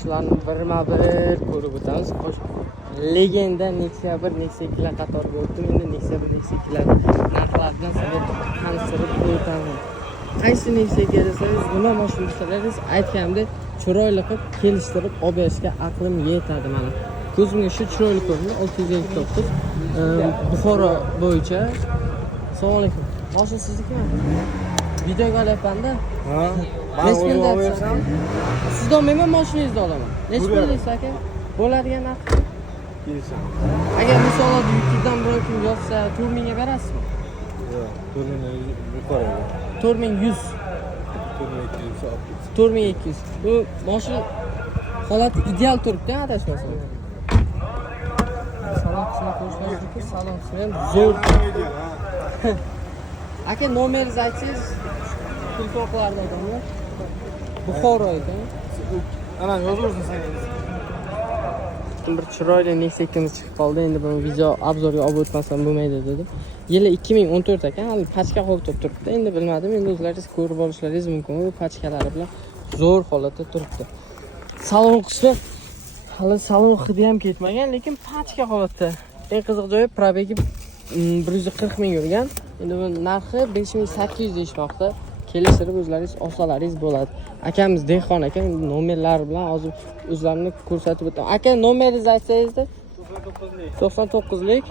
Shularni birma-bir ko'rib o'tamiz. Xo'sh, legenda Nexia 1, Nexia 2lar qatoriga o'tdim. Endi Nexia 1, Nexia 2lar narxlari bilan sizga tanishtirib o'taman. Qaysi Nexia kelsangiz, nima mashina bo'lsangiz, aytganimdek chiroyli qilib kelishtirib olib berishga aqlim yetadi mana. Ko'zimga shu chiroyli ko'rindi. 659 Buxoro bo'yicha. Assalomu alaykum. Mashina siznikimi? Videoga olyapman-da. Ha. Necha pul deyapsiz? Sizda men mashinangizni olaman. Necha pul deysiz aka? Bo'ladigan narx. Kelsin. Agar misol YouTube'dan birov kim yozsa, 4000 ga berasizmi? Yo'q, 4000 yuqori. 4100. 4200. Bu mashina holati ideal turibdi, adashmasam. Salon qismi ko'rsatishdi, salon qismi ham zo'r. Aka nomeringizni aytsangiz, telefon qilardi odamlar. Buxoro ekan. Ana yozursiz sen. Bir chiroyli Nexia 2 chiqib qoldi. Endi buni video obzorga olib o'tmasam bo'lmaydi dedim. Yili 2014 ekan, hali pachka qo'yib turibdi. Endi bilmadim, endi o'zlaringiz ko'rib olishlaringiz mumkin. Bu pachkalari bilan zo'r holatda turibdi. Salon qismi hali salon hidi ham ketmagan, lekin pachka holatda. Eng qiziq joyi probegi 140 ming yurgan. Endi bu narxi 5800 deyishmoqda. Kelishtirib o'zlaringiz olsalaringiz bo'ladi. Akamiz Dehqon ekan, nomerlari bilan hozir o'zlarini ko'rsatib o'taman. Aka, nomeringizni aytsangiz-da. 99lik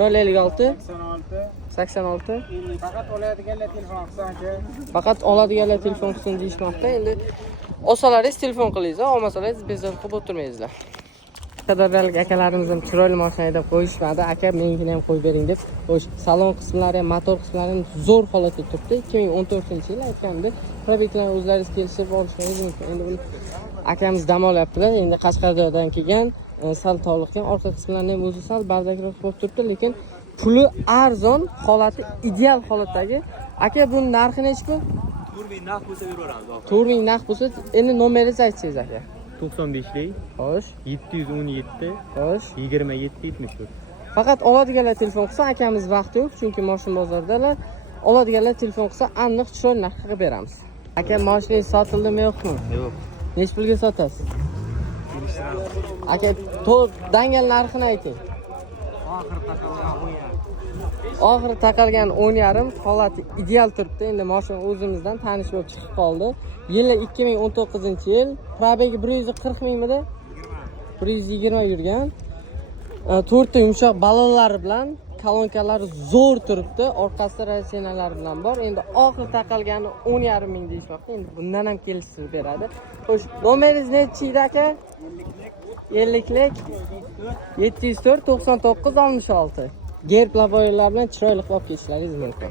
056 86 Faqat oladiganlar telefon qilsanchi. Faqat oladiganlar telefon qilsin deyishmoqda. Endi olsalaringiz telefon qilingiz, olmasalaringiz bezor qilib o'tirmaysizlar. Qadrdonlik akalarimiz ham chiroyli mashina haydab qo'yishmadi. Aka, meningini ham qo'yib bering deb. Xo'sh, salon qismlari ham, motor qismlari ham zo'r holatda turibdi. 2014-yil aytganimdek, probeklarni o'zlaringiz kelishib olishingiz mumkin. Endi buni akamiz dam olyaptilar. Endi Qashqadaryodan kelgan, sal tovliqgan, orqa qismlarni ham o'zi sal bardakroq bo'lib turibdi, lekin puli arzon, holati ideal holatdagi. Aka, buning narxi necha pul? 4000 naqd bo'lsa beraveramiz. 4000 naqd bo'lsa, endi nomeringizni aytsangiz aka. 95lik Xo'sh, 717 xo'sh. 27 74. Faqat oladiganlar telefon qilsa, akamiz vaqti yo'q, chunki mashina bozordalar. Oladiganlar telefon qilsa, aniq chiroyli narxga qilib beramiz. Aka, mashinangiz sotildimi yo'qmi? Yo'q. Necha pulga sotasiz? Aka, dangal narxini ayting. Oxiri taqalgan 10,5, holati ideal turibdi. Endi mashina o'zimizdan tanish bo'lib chiqib qoldi. Yili 2019-yil, probegi 140 mingmidi? 120 yurgan. 4 ta yumshoq balonlari bilan kolonkalari zo'r turibdi. Orqasida ratsionalar bilan bor. Endi oxir taqalgani 10,5 ming deyishmoqda. Endi bundan ham kelishtirib beradi. Xo'sh, nomeringiz nechi edi aka? 50lik 704 99 66. Gerb lavoylar bilan chiroyli qilib ketishlaringiz mumkin.